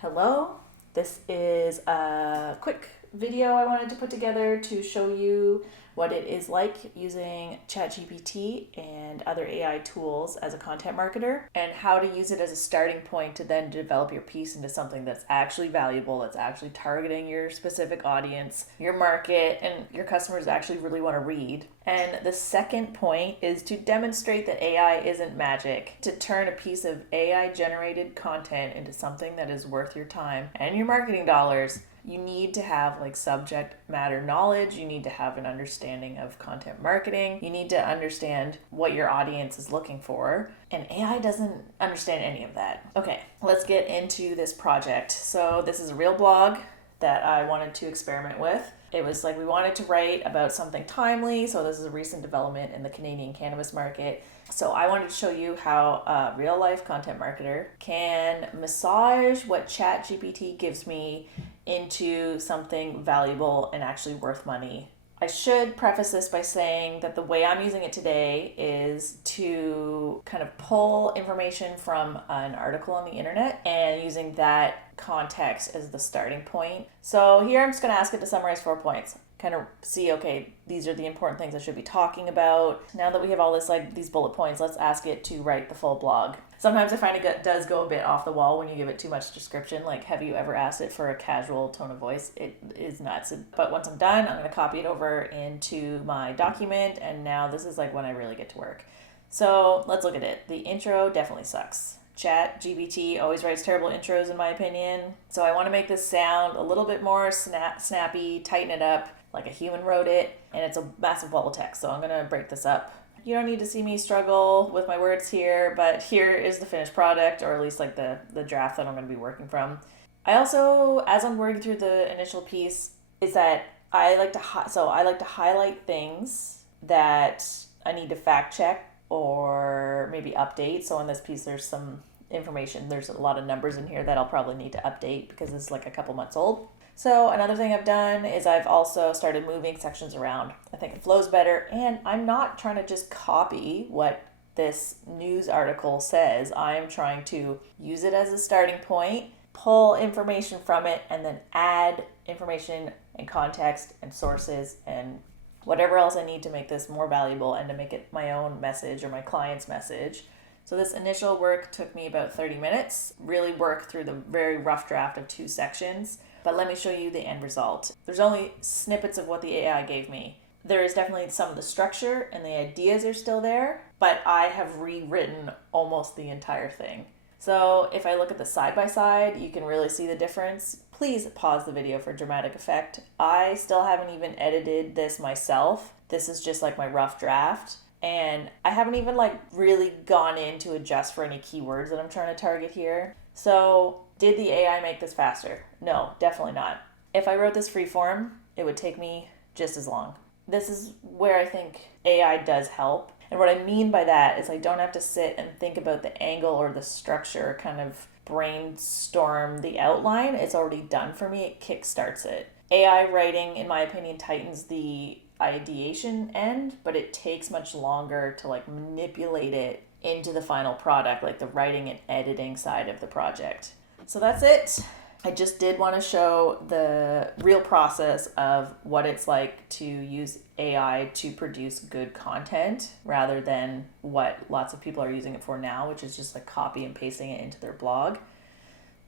Hello, this is a quick video I wanted to put together to show you what it is like using Chat GPT and other AI tools as a content marketer, and how to use it as a starting point to then develop your piece into something that's actually valuable, that's actually targeting your specific audience, your market, and your customers actually really want to read. And the second point is to demonstrate that AI isn't magic, to turn a piece of AI generated content into something that is worth your time and your marketing dollars. You need to have subject matter knowledge. You need to have an understanding of content marketing. You need to understand what your audience is looking for. And AI doesn't understand any of that. Okay, let's get into this project. So this is a real blog that I wanted to experiment with. It was we wanted to write about something timely. So this is a recent development in the Canadian cannabis market. So I wanted to show you how a real life content marketer can massage what Chat GPT gives me into something valuable and actually worth money. I should preface this by saying that the way I'm using it today is to kind of pull information from an article on the internet and using that context as the starting point. So here I'm just going to ask it to summarize 4 points. Kind of see, okay, these are the important things I should be talking about. Now that we have all this, these bullet points, let's ask it to write the full blog. Sometimes I find it does go a bit off the wall when you give it too much description. Have you ever asked it for a casual tone of voice? It is nuts. But once I'm done, I'm going to copy it over into my document. And now this is when I really get to work. So let's look at it. The intro definitely sucks. Chat GPT always writes terrible intros in my opinion. So I want to make this sound a little bit more snappy, tighten it up like a human wrote it. And it's a massive bubble text. So I'm going to break this up. You don't need to see me struggle with my words here, but here is the finished product, or at least the draft that I'm going to be working from. I also, as I'm working through the initial piece, is that I like to highlight things that I need to fact check or maybe update. So in this piece, there's some information. There's a lot of numbers in here that I'll probably need to update because it's a couple months old. So another thing I've done is I've also started moving sections around. I think it flows better, and I'm not trying to just copy what this news article says. I'm trying to use it as a starting point, pull information from it, and then add information and context and sources and whatever else I need to make this more valuable and to make it my own message or my client's message. So this initial work took me about 30 minutes, really work through the very rough draft of 2 sections. But let me show you the end result. There's only snippets of what the AI gave me. There is definitely some of the structure and the ideas are still there, but I have rewritten almost the entire thing. So if I look at the side by side, you can really see the difference. Please pause the video for dramatic effect. I still haven't even edited this myself. This is just my rough draft. And I haven't even really gone in to adjust for any keywords that I'm trying to target here. So did the AI make this faster? No, definitely not. If I wrote this freeform, it would take me just as long. This is where I think AI does help. And what I mean by that is I don't have to sit and think about the angle or the structure, kind of brainstorm the outline. It's already done for me. It kickstarts it. AI writing, in my opinion, tightens the ideation end, but it takes much longer to manipulate it into the final product, the writing and editing side of the project. So that's it. I just did want to show the real process of what it's like to use AI to produce good content rather than what lots of people are using it for now, which is just copy and pasting it into their blog.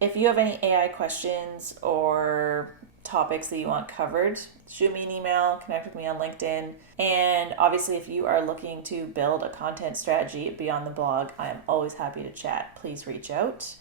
If you have any AI questions or topics that you want covered, shoot me an email, connect with me on LinkedIn. And obviously, if you are looking to build a content strategy beyond the blog, I am always happy to chat. Please reach out.